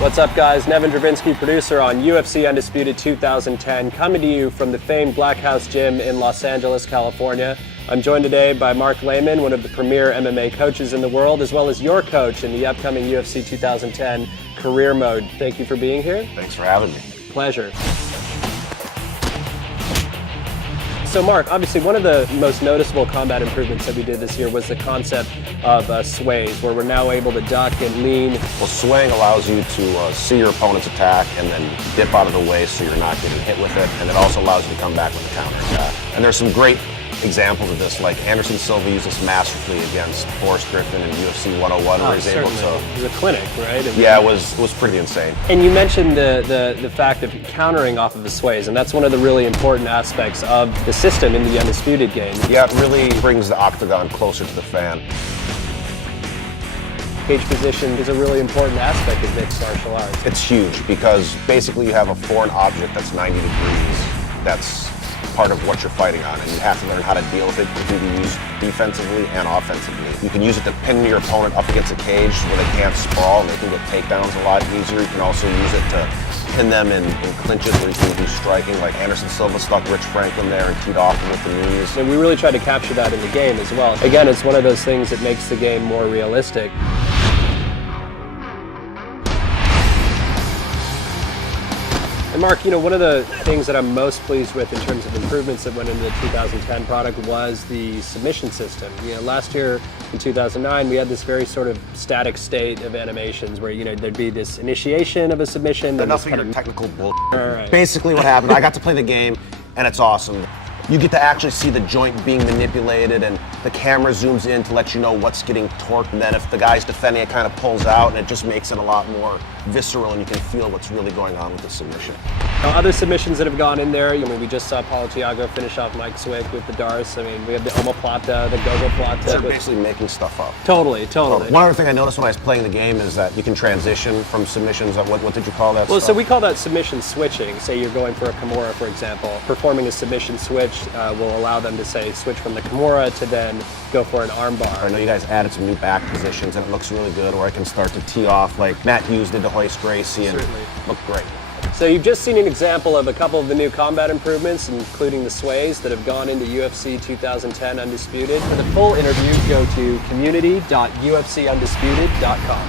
What's up, guys? Nevin Dravinsky, producer on UFC Undisputed 2010, coming to you from the famed Black House Gym in Los Angeles, California. I'm joined today by Mark Lehman, one of the premier MMA coaches in the world, as well as your coach in the upcoming UFC 2010 Career Mode. Thank you for being here. Thanks for having me. Pleasure. So Mark, obviously one of the most noticeable combat improvements that we did this year was the concept of sways, where we're now able to duck and lean. Well, swaying allows you to see your opponent's attack and then dip out of the way so you're not getting hit with it, and it also allows you to come back with a counter attack. And there's some great examples of this, like Anderson Silva used this masterfully against Forrest Griffin in UFC 101, where he's able to... It was a clinic, right? Yeah, it was pretty insane. And you mentioned the fact of countering off of the sways, and that's one of the really important aspects of the system in the Undisputed game. Yeah, it really brings the octagon closer to the fan. Cage position is a really important aspect of mixed martial arts. It's huge because basically you have a foreign object that's 90 degrees that's part of what you're fighting on, and you have to learn how to deal with it. It can be used defensively and offensively. You can use it to pin your opponent up against a cage where they can't sprawl and they can get takedowns a lot easier. You can also use it to pin them in clinches where you can do striking, like Anderson Silva stuck Rich Franklin there and teed off him with the knees. So we really try to capture that in the game as well. Again, it's one of those things that makes the game more realistic. And Mark, you know, one of the things that I'm most pleased with in terms of improvements that went into the 2010 product was the submission system. You know, last year in 2009, we had this very sort of static state of animations where, you know, there'd be this initiation of a submission. Enough of your technical bull. Right. Basically what happened, I got to play the game, and it's awesome. You get to actually see the joint being manipulated, and the camera zooms in to let you know what's getting torqued, and then if the guy's defending, it kind of pulls out, and it just makes it a lot more visceral, and you can feel what's really going on with the submission. Now, other submissions that have gone in there, I mean, we just saw Paulo Thiago finish off Mike Swick with the Darce. I mean, we have the omoplata, the gogoplata. They're basically making stuff up. Totally. One other thing I noticed when I was playing the game is that you can transition from submissions. What did you call that Well, stuff? so we call that submission switching. Say you're going for a Kimura, for example. Performing a submission switch will allow them to, say, switch from the Kimura to then go for an armbar. I know you guys added some new back positions, and it looks really good, or I can start to tee off like Matt Hughes did to hoist Gracie, and looked great. So you've just seen an example of a couple of the new combat improvements, including the sways that have gone into UFC 2010 Undisputed. For the full interview, go to community.ufcundisputed.com.